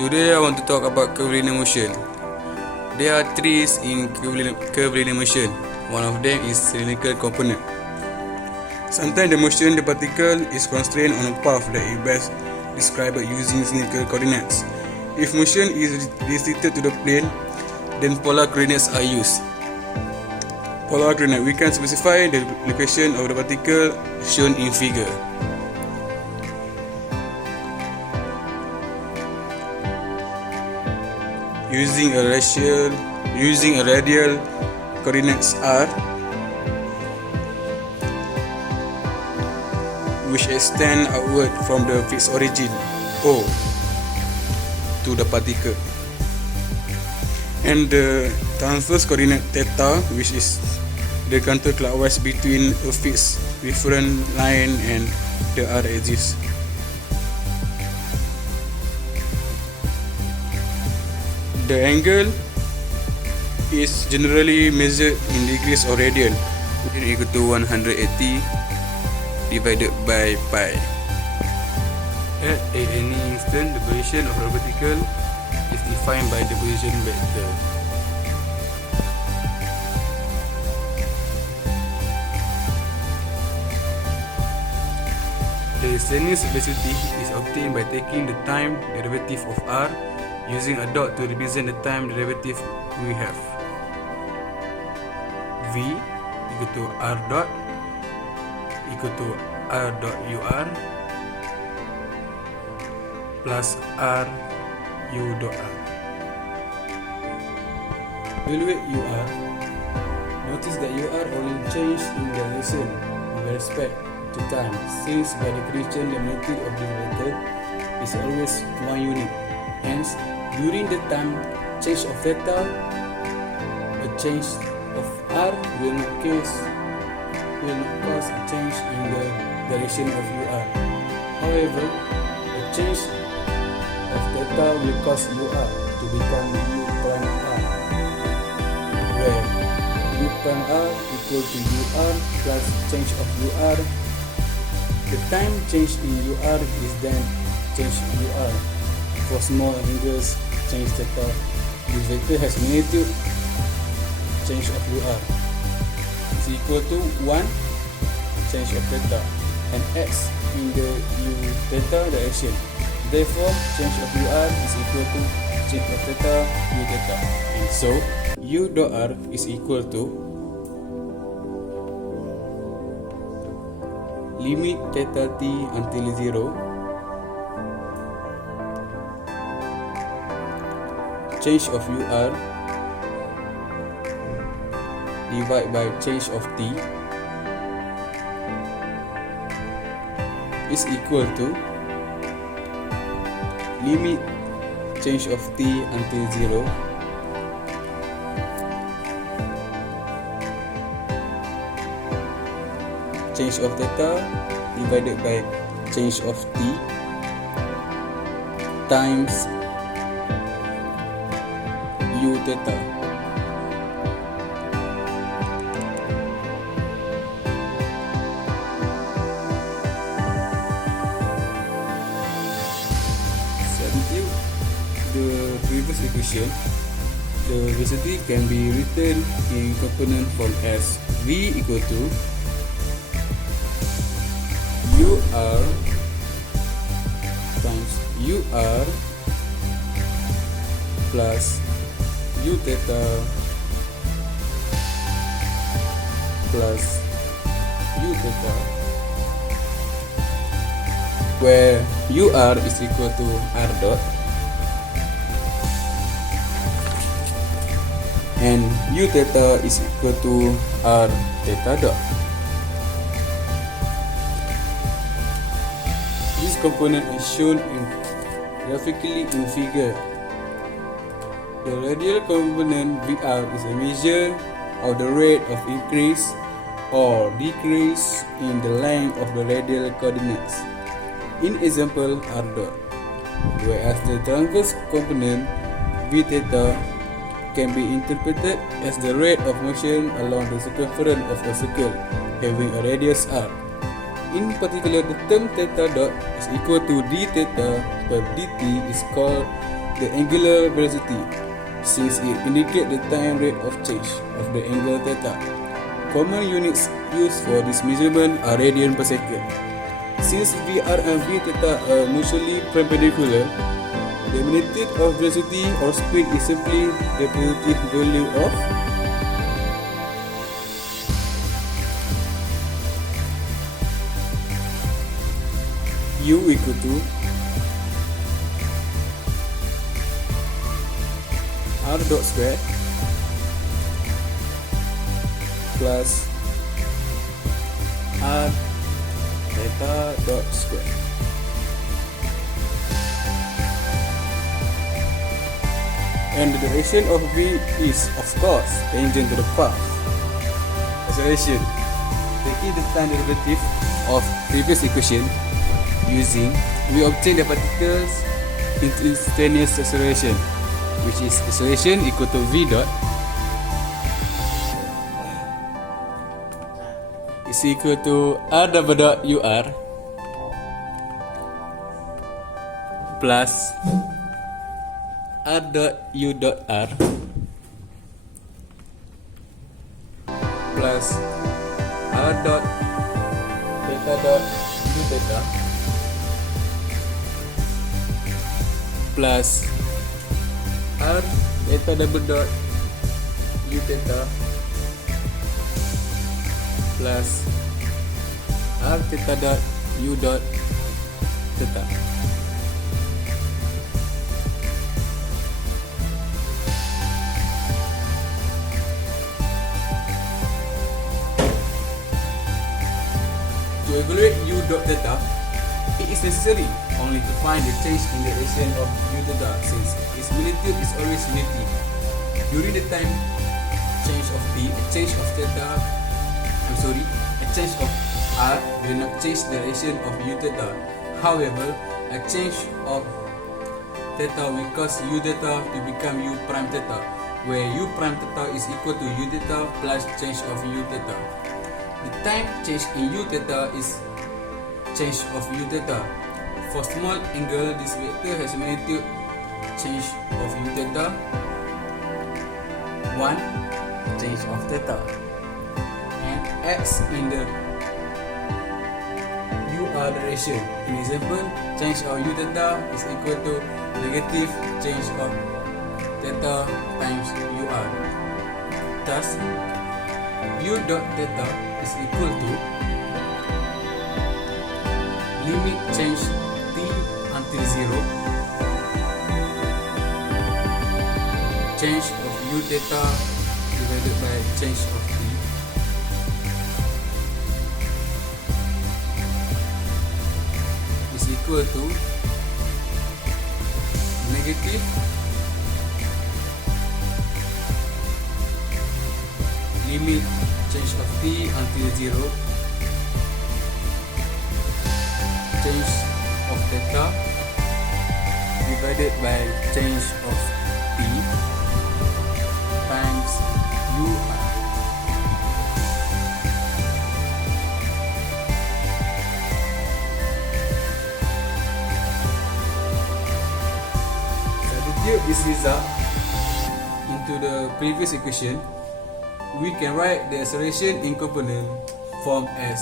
Today I want to talk about curvilinear motion. There are three in curvilinear motion. One of them is cylindrical component. Sometimes the particle is constrained on a path that is best described using cylindrical coordinates. If motion is restricted to the plane, then polar coordinates are used. Polar coordinate, we can specify the location of the particle shown in figure. Using a radial coordinates r, which extend outward from the fixed origin O to the particle, and the transverse coordinate theta, which is the counterclockwise between a fixed reference line and the r axis. The angle is generally measured in degrees or radian, equal to 180 divided by pi. At any instant, the position of the particle is defined by the position vector. The instantaneous velocity is obtained by taking the time derivative of r, using a dot to represent the time derivative we have. V equal to r dot equal to r dot ur plus r u dot r. Evaluate ur. Notice that ur only changes in the relation with respect to time, since by definition the magnitude of the vector is always 1 unit. Hence, during the time change of theta, a change of r will not cause a change in the direction of ur. However, a change of theta will cause ur to become u prime r, where u prime r equal to ur plus change of ur. The time change in ur is then change ur. For small angles, change theta. This vector has magnitude change of ur is equal to 1 change of theta, and x in the u theta direction. Therefore, change of ur is equal to change of theta u theta. And so, u dot r is equal to limit theta t until 0, change of ur divided by change of t is equal to limit change of t until 0 change of theta divided by change of t times u theta. Substitute the previous equation. The velocity can be written in component form as v equal to ur times ur plus u theta plus u theta, where ur is equal to r dot and u theta is equal to r theta dot. This component is shown graphically in figure. The radial component Vr is a measure of the rate of increase or decrease in the length of the radial coordinates, in example r dot, whereas the transverse component V theta can be interpreted as the rate of motion along the circumference of a circle having a radius r. In particular, the term theta dot is equal to d theta per dt is called the angular velocity, since it indicates the time rate of change of the angle theta. Common units used for this measurement are radian per second. Since Vr and V theta are mutually perpendicular, the magnitude of velocity or speed is simply the relative value of U equal to R dot square plus R theta dot square. And the direction of V is, of course, tangent to the path. Acceleration. Taking the time derivative of previous equation using, we obtain the particles instantaneous acceleration, which is acceleration equal to V dot is equal to R double dot UR plus R dot U dot R plus R dot theta dot U theta plus R theta double dot U theta plus R theta dot U dot theta. To evaluate U dot theta, it is necessary only to find the change in the direction of U theta, since its magnitude is always unity. During the time change of t, a change of R will not change the direction of U theta. However, a change of theta will cause U theta to become U prime theta, where U prime theta is equal to U theta plus change of U theta. The time change in U theta is change of U theta. For small angle, this vector has magnitude change of U theta 1 change of theta, and x in the UR direction. In example, change of U theta is equal to negative change of theta times UR. Thus, U dot theta is equal to limit change t until 0, change of U theta divided by change of t is equal to negative limit change of t until 0, change of theta divided by change of t times UR. Substitute this result into the previous equation. We can write the acceleration in component form as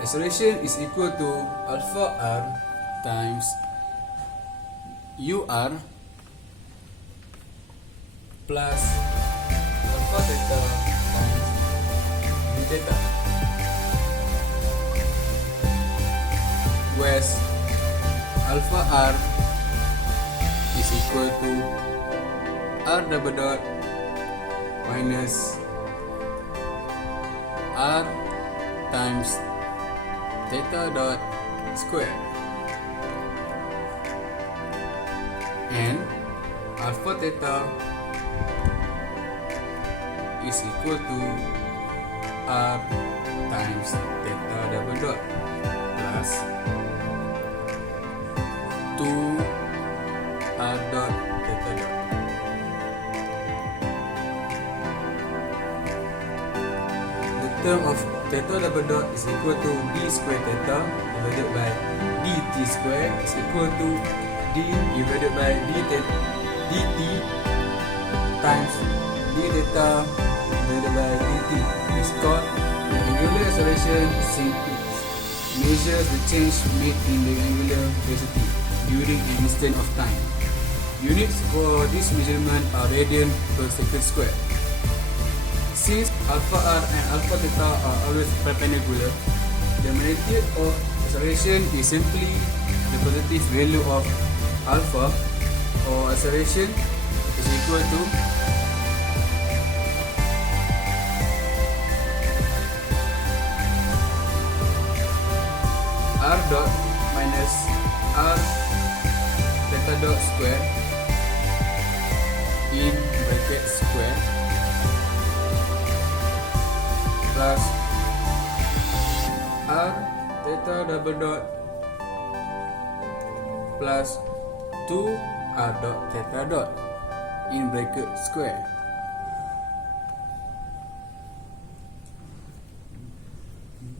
acceleration is equal to alpha r times UR plus alpha theta times U theta, where alpha r is equal to R double dot minus R times theta dot square, and alpha theta is equal to R times theta double dot plus 2 R dot theta dot. Term of theta double dot is equal to d square theta divided by dt square is equal to d divided by d theta dt times d theta divided by dt is called the angular acceleration since it measures the change made in the angular velocity during an instant of time. Units for this measurement are radian per second square. Since alpha r and alpha theta are always perpendicular, the magnitude of acceleration is simply the positive value of alpha, or acceleration is equal to r dot minus r theta dot square in bracket square plus r theta double dot plus 2 r dot theta dot in bracket square.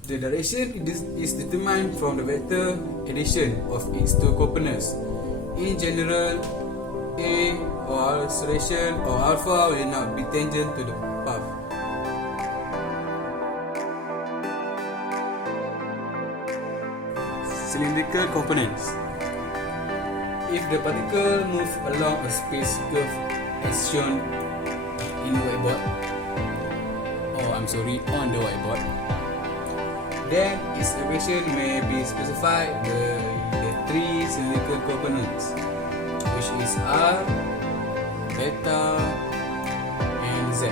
The direction is determined from the vector addition of its two components. In general, A or acceleration or alpha will not be tangent to the path. Cylindrical components. If the particle moves along a space curve as shown in the whiteboard, on the whiteboard, then its equation may be specified the three cylindrical components, which is r, beta, and z.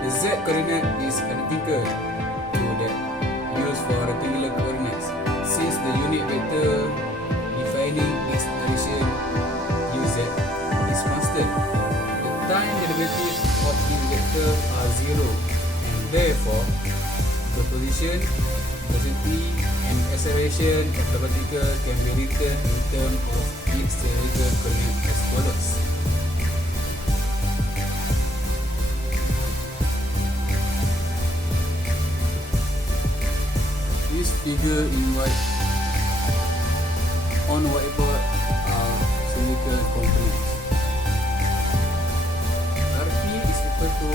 The z coordinate is identical to that used for rectangular coordinates, since the unit vector defining its direction uz is constant. The time derivative of these vectors are 0, and therefore the position, velocity, and acceleration of the particle can be written in terms of its cylindrical coordinate as follows. This figure in white on whiteboard are cylindrical components. Rp is equal to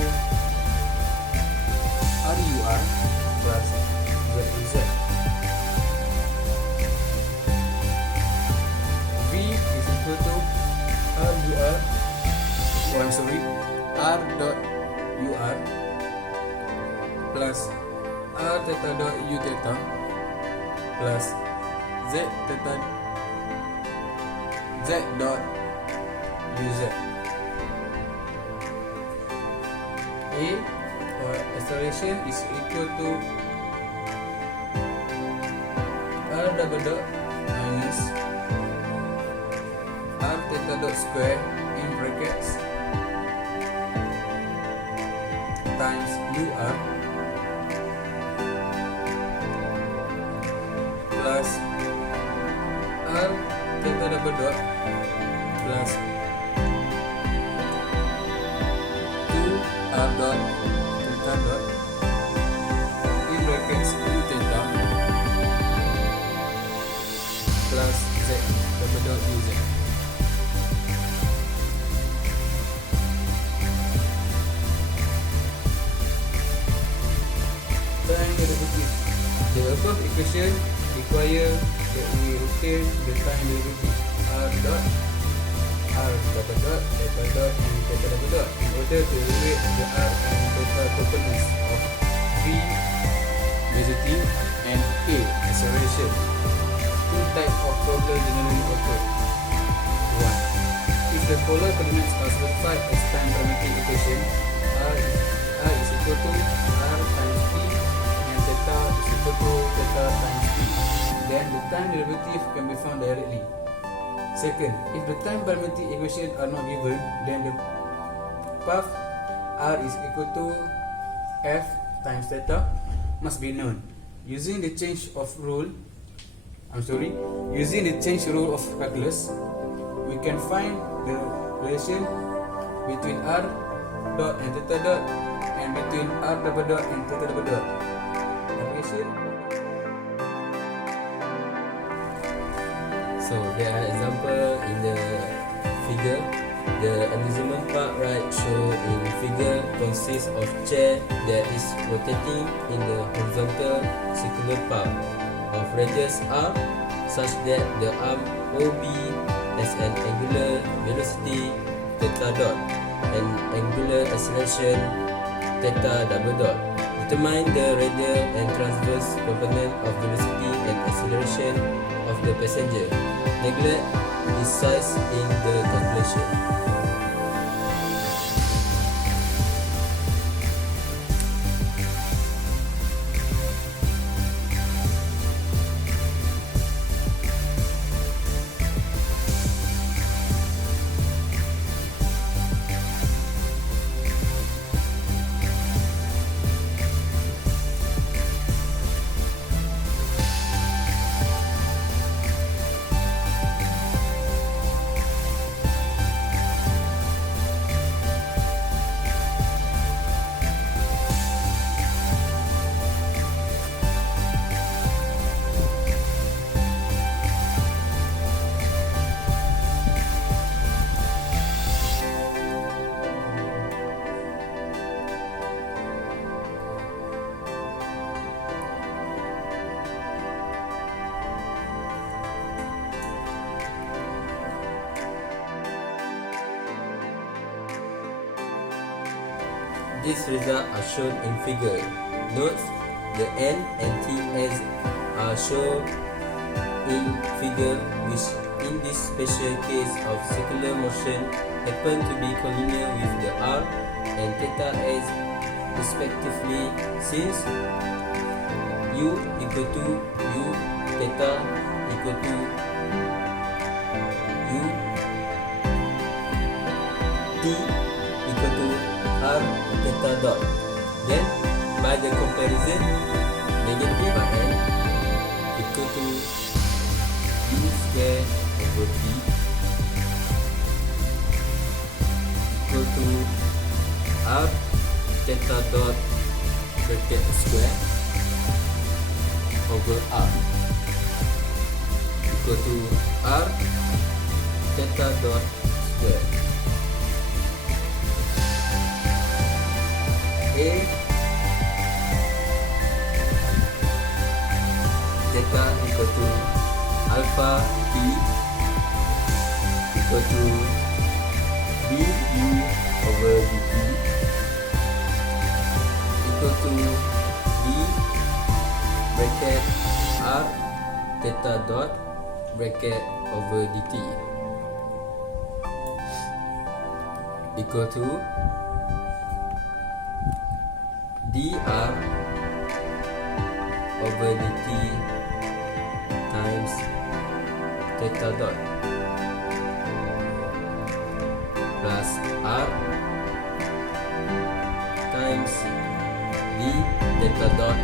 RUR plus ZUZ. V is equal to RUR, R dot UR plus R theta dot U theta plus Z theta Z dot UZ. A or acceleration is equal to r double dot minus r theta dot square in brackets times ur plus r theta double dot plus 2 r dot theta dot in brackets u theta plus z double dot uz. Time derivative. The above equation require that we obtain the time derivative r dot r double dot theta dot and theta double dot in order to evaluate the r and theta components of v velocity and a acceleration. Two types of problem generally occur. 1. If the polar coordinates are specified as time parametric equation, r is equal to r times p and theta is equal to theta times p, then the time derivative can be found directly. Second, if the time parametric equation are not given, then the path r is equal to f times theta must be known. Using the change rule of calculus, we can find the relation between r dot and theta dot and between r double dot and theta double dot. So there are example in the figure. case of chair that is rotating in the horizontal circular path of radius r, such that the arm OB has an angular velocity theta dot and angular acceleration theta double dot. Determine the radial and transverse component of velocity and acceleration of the passenger. Neglect its size in the calculation. These results are shown in figure. Note the N and Ts are shown in figure, which in this special case of circular motion happen to be collinear with the R and theta s respectively, since U equal to U theta equal to U T equal to R theta dot. Then by the comparison, negative by N equal to U square over T equal to R theta dot bracket square over R equal to R theta dot square. A theta equal to alpha T equal to B U over dt equal to B bracket R theta dot bracket over dt equal to dr over dt times theta dot plus r times d theta dot